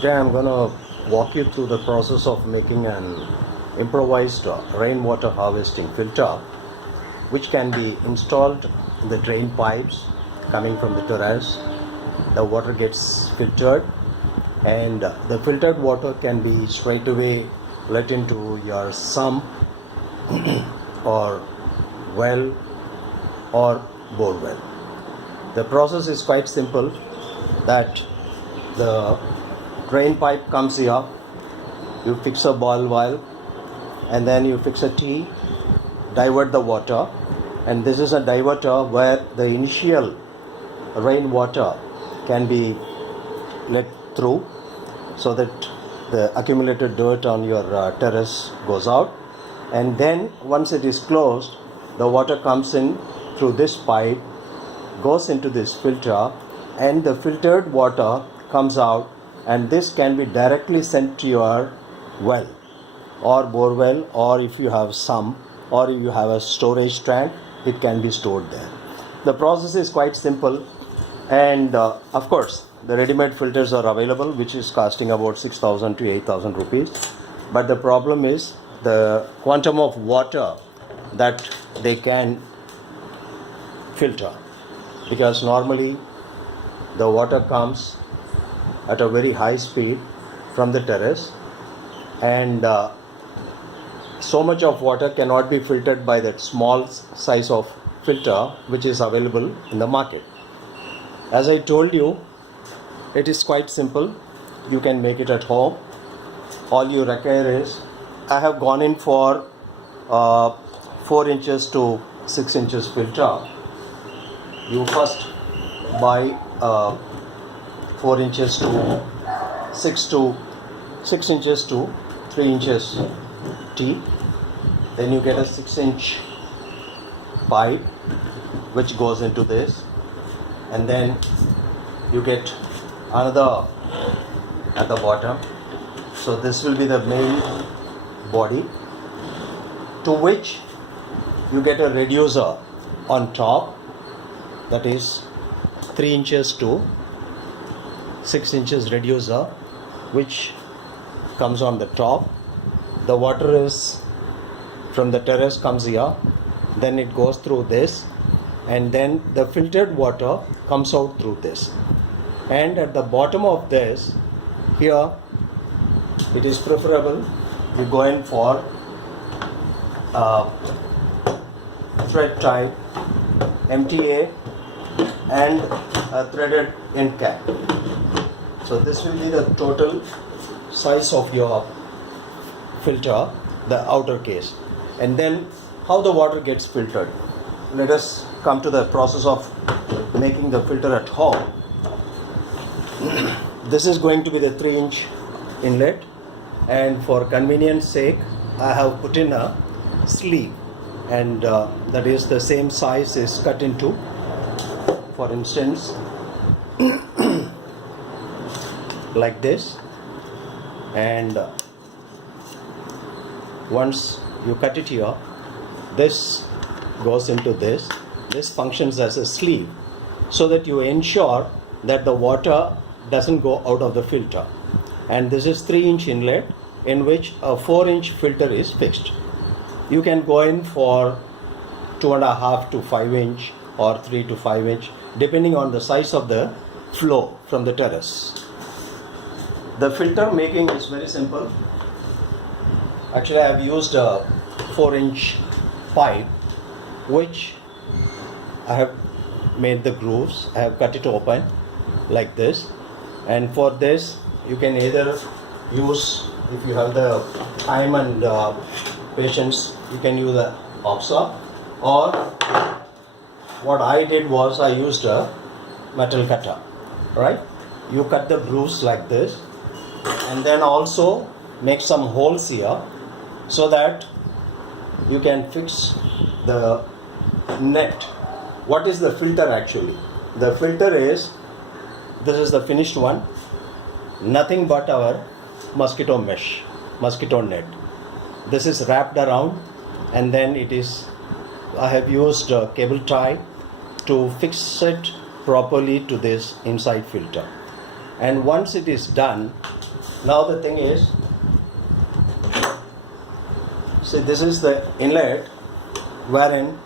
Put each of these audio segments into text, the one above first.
Today I'm going to walk you through the process of making an improvised rainwater harvesting filter which can be installed in the drain pipes coming from the terrace. The water gets filtered and the filtered water can be straight away let into your sump or well or bore well. The process is quite simple, that the drain pipe comes here, you fix a ball valve and then you fix a T, divert the water, and this is a diverter where the initial rainwater can be let through so that the accumulated dirt on your terrace goes out, and then once it is closed, the water comes in through this pipe, goes into this filter, and the filtered water comes out, and this can be directly sent to your well or bore well, or if you have sump or if you have a storage tank, it can be stored there. The process is quite simple, and of course the ready-made filters are available, which is costing about 6,000 to 8,000 rupees, but the problem is the quantum of water that they can filter, because normally the water comes at a very high speed from the terrace, and so much of water cannot be filtered by that small size of filter which is available in the market. As I told you, it is quite simple. You can make it at home. All you require is, I have gone in for 4 inches to 6 inches filter. You first buy 4 inches to 6 inches to 3 inches T. Then you get a 6-inch pipe which goes into this, and then you get another at the bottom. So this will be the main body, to which you get a reducer on top, that is 3 inches to 6 inches reducer, which comes on the top. The water is from the terrace comes here, then it goes through this, and then the filtered water comes out through this. And at the bottom of this, here it is preferable you go in for thread type MTA and a threaded end cap. So this will be the total size of your filter, the outer case. And then how the water gets filtered. Let us come to the process of making the filter at home. This is going to be the 3-inch inlet, and for convenience sake I have put in a sleeve, and that is the same size is cut into, for instance, like this, and once you cut it here, this goes into this. This functions as a sleeve so that you ensure that the water doesn't go out of the filter. And this is 3-inch inlet in which a 4-inch filter is fixed. You can go in for 2.5 to 5 inch or 3 to 5 inch depending on the size of the flow from the terrace. The filter making is very simple. Actually, I have used a 4-inch pipe which I have made the grooves. I have cut it open like this, and for this you can either use, if you have the time and patience, you can use a hacksaw, or what I did was I used a metal cutter. Right? You cut the grooves like this, and then also make some holes here so that you can fix the net. What is the filter actually? The filter is, this is the finished one, nothing but our mosquito mesh, mosquito net. This is wrapped around, and then it is, I have used a cable tie to fix it properly to this inside filter. And once it is done, Now the thing is, see, this is the inlet wherein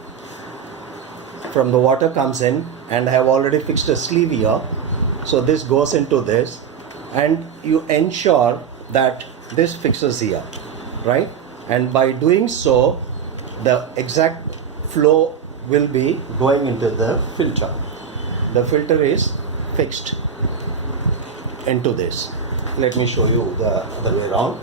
from the water comes in, and I have already fixed a sleeve here. So this goes into this, and you ensure that this fixes here, right? And by doing so, the exact flow will be going into the filter. The filter is fixed into this. Let me show you the other way around.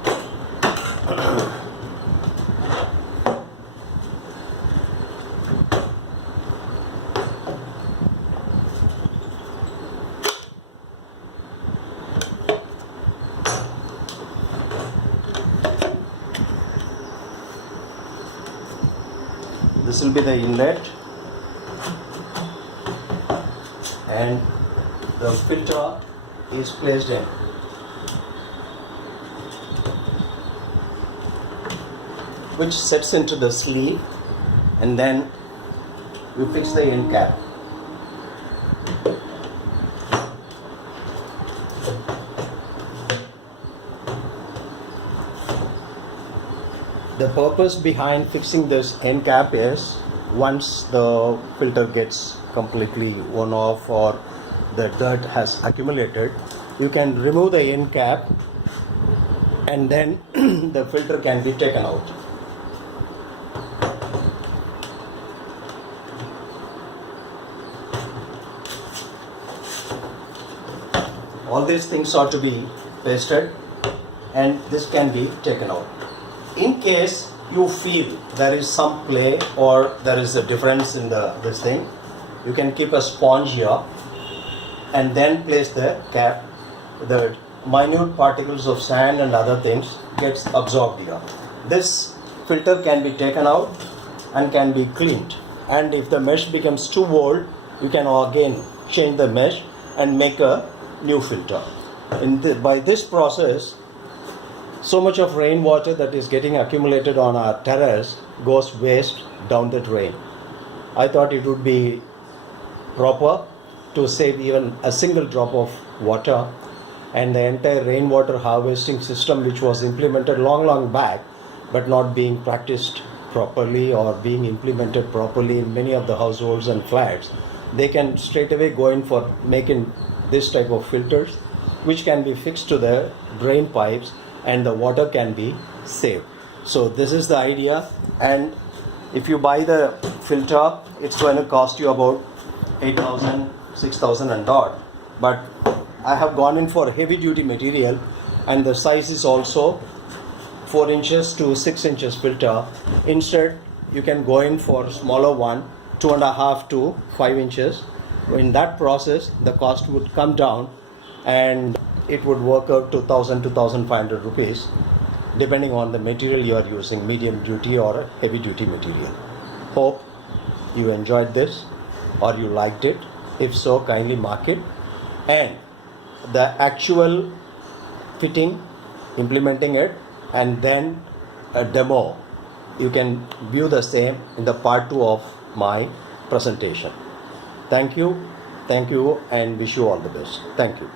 This will be the inlet, and the filter is placed in. Which sets into the sleeve, and then you fix the end cap. The purpose behind fixing this end cap is, once the filter gets completely worn off or the dirt has accumulated, you can remove the end cap, and then the filter can be taken out. All these things are to be pasted, and this can be taken out. In case you feel there is some play or there is a difference in this thing, you can keep a sponge here and then place the cap. The minute particles of sand and other things gets absorbed here. This filter can be taken out and can be cleaned. And if the mesh becomes too old, you can again change the mesh and make a new filter. By this process, so much of rainwater that is getting accumulated on our terrace goes waste down the drain. I thought it would be proper to save even a single drop of water, and the entire rainwater harvesting system, which was implemented long back but not being practiced properly or being implemented properly in many of the households and flats, they can straight away go in for making this type of filters, which can be fixed to the drain pipes, and the water can be saved. So this is the idea. And if you buy the filter, it's going to cost you about 8,000, 6,000 and odd. But I have gone in for heavy duty material, and the size is also 4 inches to 6 inches filter. Instead, you can go in for a smaller one, 2.5 to 5 inches. In that process, the cost would come down, and it would work out to 1,000 to 1,500 rupees, depending on the material you are using, medium duty or heavy duty material. Hope you enjoyed this or you liked it. If so, kindly mark it. And the actual fitting, implementing it, and then a demo, you can view the same in the part 2 of my presentation. Thank you, and wish you all the best. Thank you.